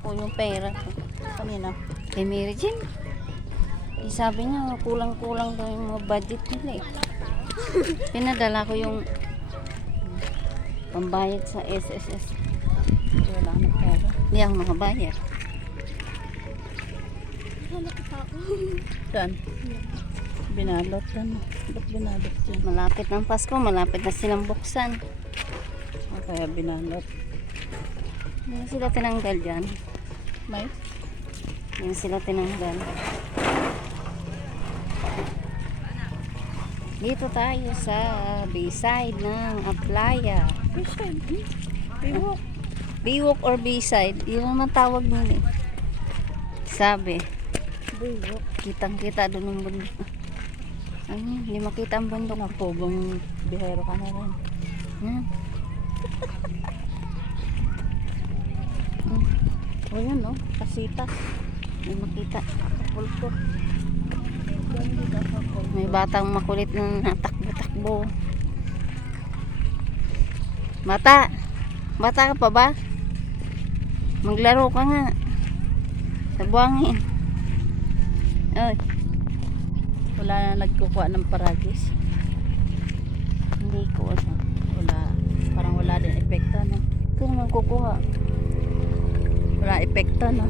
ko yung pera. Kanina. Kay Mary Jane. Eh, sabi niya, kulang-kulang daw yung mga budget nila eh. Pinadala ko yung pambayad sa SSS. Wala na pera. Hindi ako makabayad. Saan? Binalot yan. Ba't binalot yan? Malapit ng Pasko, malapit na silang buksan. Ah, kaya binalot. Hindi sila tinanggal dyan. May? Hindi sila tinanggal. Dito tayo sa B-side ng Aplaya. Beside. Hmm? Biwok. B-walk or B-side, yun naman tawag nila eh. Sabi, Biwok. kitang kita doon ng bundok. Ano yun, hindi makita ang bundok. Napugong bihero ka na rin. Yan. O yan oh. Kasitas. Hindi makita. Pulpo. May batang makulit na natakbo-takbo. Bata! Bata ka pa ba? Maglaro ka nga. Sa buhangin. Oy, Wala na nagkukuha ng paragis. hindi ko. Wala. Parang wala din epekto no. Ito naman kukuha. Wala epekto no.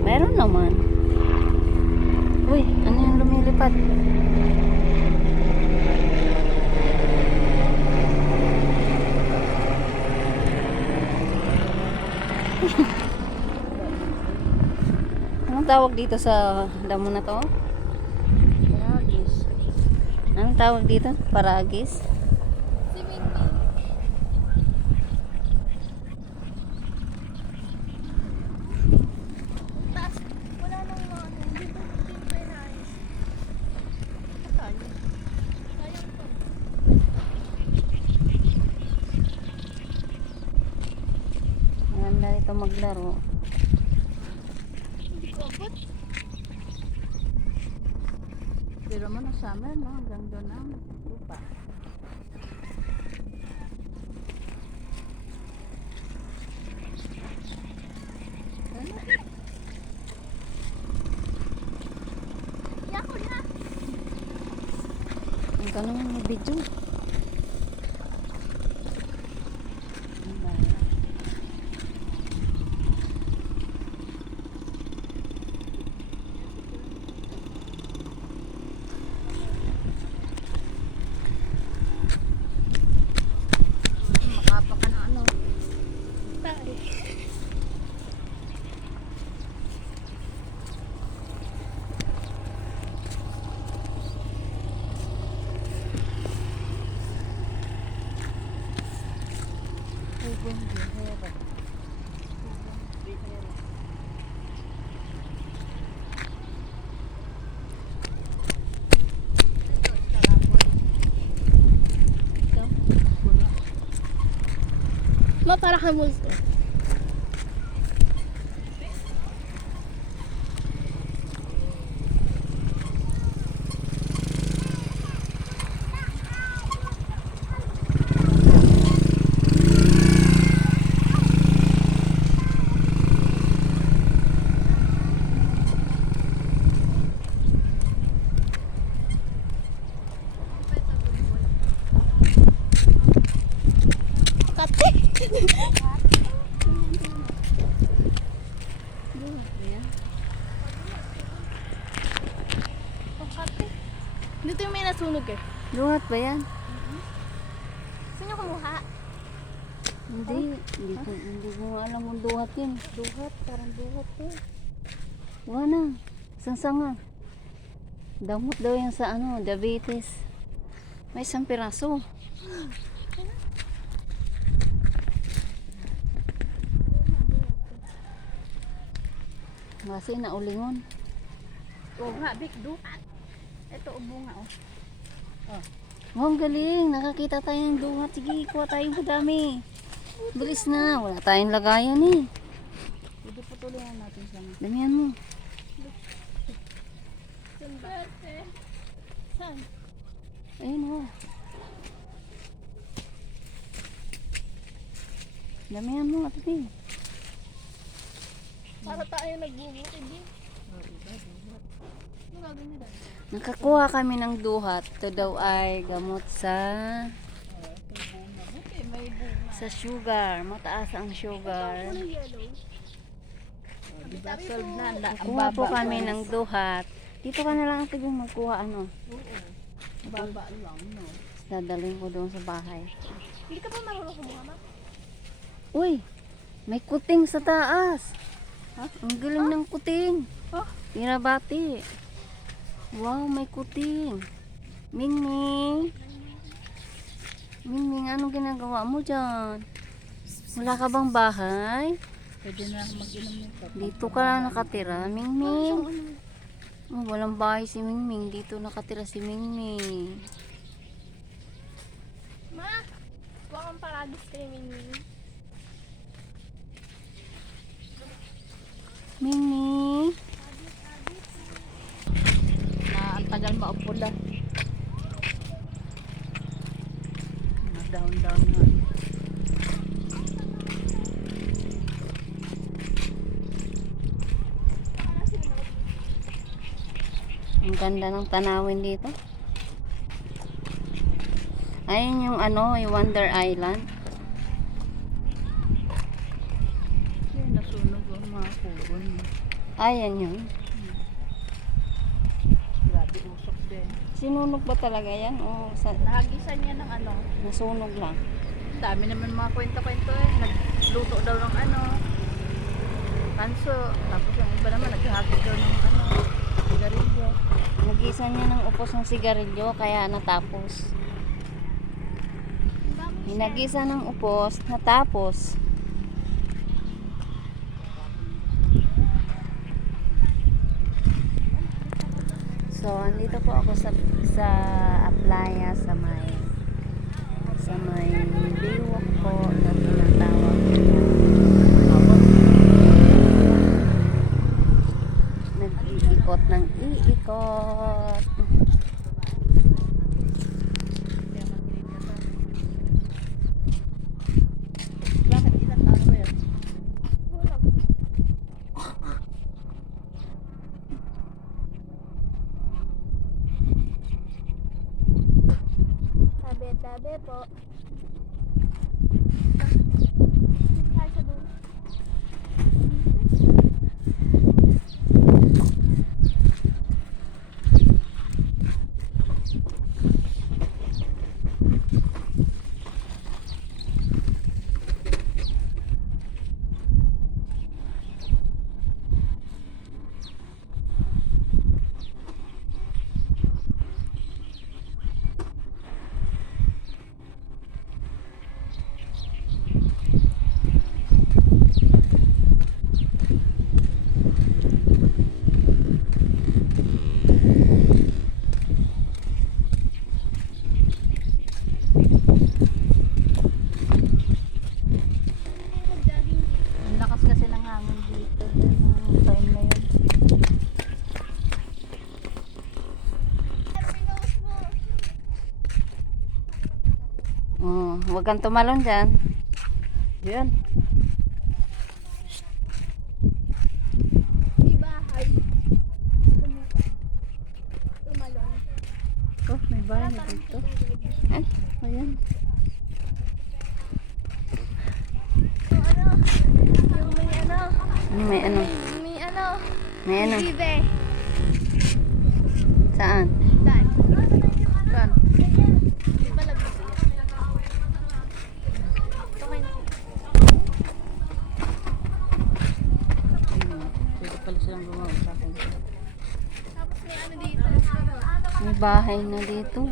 Meron naman. Uy, ano yung lumilipad? Anong tawag dito sa damo na to? Paragis. Anong tawag dito? Paragis? Taas, wala nang mga ano, hindi ba timbre na ayos? Sayang to. Maganda rito maglaro. Pero mo na summer no. Hanggang doon ang lupa. Ang naman may video. Makapa ka na ano. Tayo. Pugong bihero. Bihero. Ikaw? Puno. Ma, para Dito yung may nasunog eh. Luhat ba yan? Saan nyo kumuha? Hindi. Hindi ko, hindi ko alam kung duhat yun. Duhat, parang duhat eh. Wala na. Isang sanga. Damot daw yan sa ano, diabetes. May isang piraso. Kasi naulingon. Oo nga, big duhat. Ito, ubo nga oh. Oh, ang galing. Nakakita tayo ng duhat. Sige, kuha tayo madami. Bilis na. Wala tayong lagayan eh. Hindi putuloy natin siya. Damihan mo. Saan? Ayun oh. Damihan mo, ate. Para tayo nagbubukid din. Ano gagawin nila? Nakakuha kami ng duhat. Ito daw ay gamot sa sa sugar. Mataas ang sugar. Kuha po kami ng duhat. Dito ka na lang ate yung magkuha ano. Baba lang, no? Dadalhin ko doon sa bahay. Hindi ka pa marunong kumuha ma? Uy! May kuting sa taas. Ha? Ang galing ng kuting. Ha? Irabati. Wow, may kuting. Mingming. Mingming, anong ginagawa mo dyan? Wala ka bang bahay? Pwede na mag-inom. Dito ka na nakatira, Mingming. Oh, walang bahay si Mingming. Dito nakatira si Mingming. Ma! Huwag kang paragis kay Mingming. Mingming. Na ang tagal. Na down down na. Ang ganda ng tanawin dito. Ayun yung ano, yung Wonder Island. Yan, nasunog ang mga kugon. Ayan yun. Din. Sinunog ba talaga yan? O sa, Nahagisan niya ng ano. nasunog lang? Ang dami naman mga kwento-kwento eh. Nagluto daw ng ano. Kanso. Tapos yung iba naman naghahagis daw ng ano. Sigarilyo. Nagisa niya ng upos ng sigarilyo kaya natapos. Hinagisa ng upos, natapos. So, andito po ako sa sa Aplaya sa may sa may biwak po na tinatawag. Nag-iikot ng iikot Bakit ilang taon ba yan? Wala. Tabi-tabi po. Dito tayo sa dulo. Mag-jogging dito. Ang lakas kasi ng hangin dito. Yung time na yun. Pinost mo. oh, huwag kang tumalon dyan Yan. Di bahay. Tumalon. Oh, may bahay na dito. eh, Ayan. Ano? May ano? may ano May ano? ano. Saan? Di ba nabibili? Okay na. Ayun. Pwede pala silang gumawa sa akin. Tapos may ano dito. May bahay na dito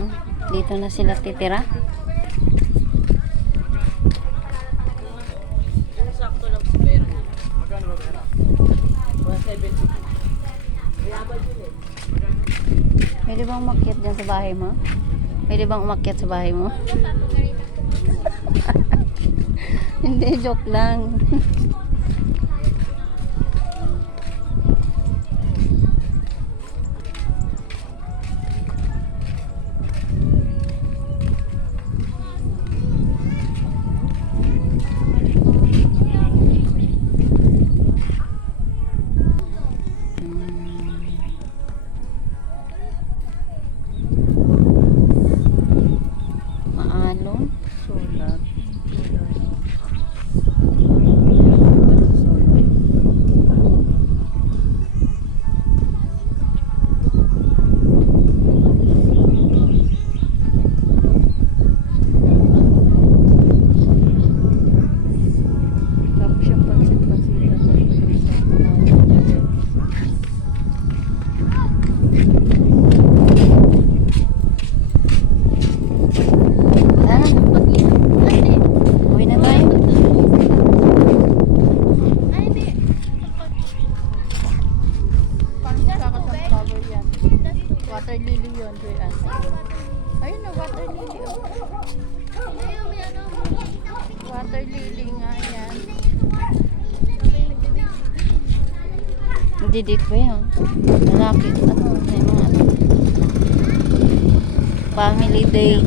Hmm, dito na sila titira Sakto lang sa pera. Magkano ba pera? 170. pwede bang umakyat dyan sa bahay mo pwede bang umakyat sa bahay mo hindi joke lang Hindi dito yun. Lalaki. Ano, may mga ano. Family day.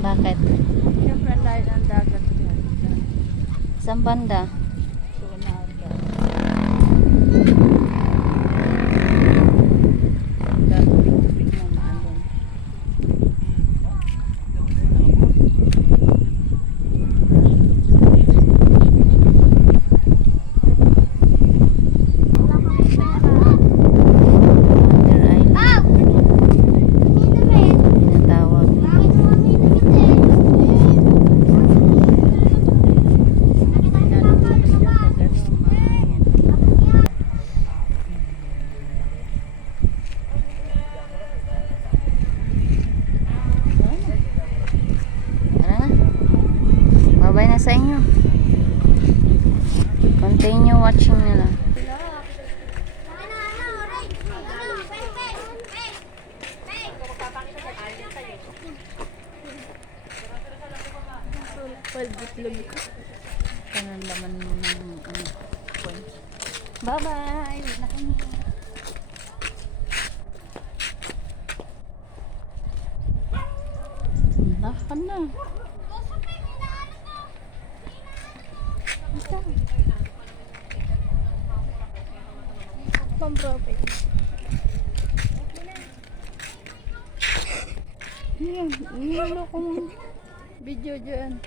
Bakit? Yan. Saan banda? Sa inyo. Continue watching nila. Kanang laman mo ng ano. Bye-bye. Wait na na. Pang-profit. Yan, inilo kong video dyan.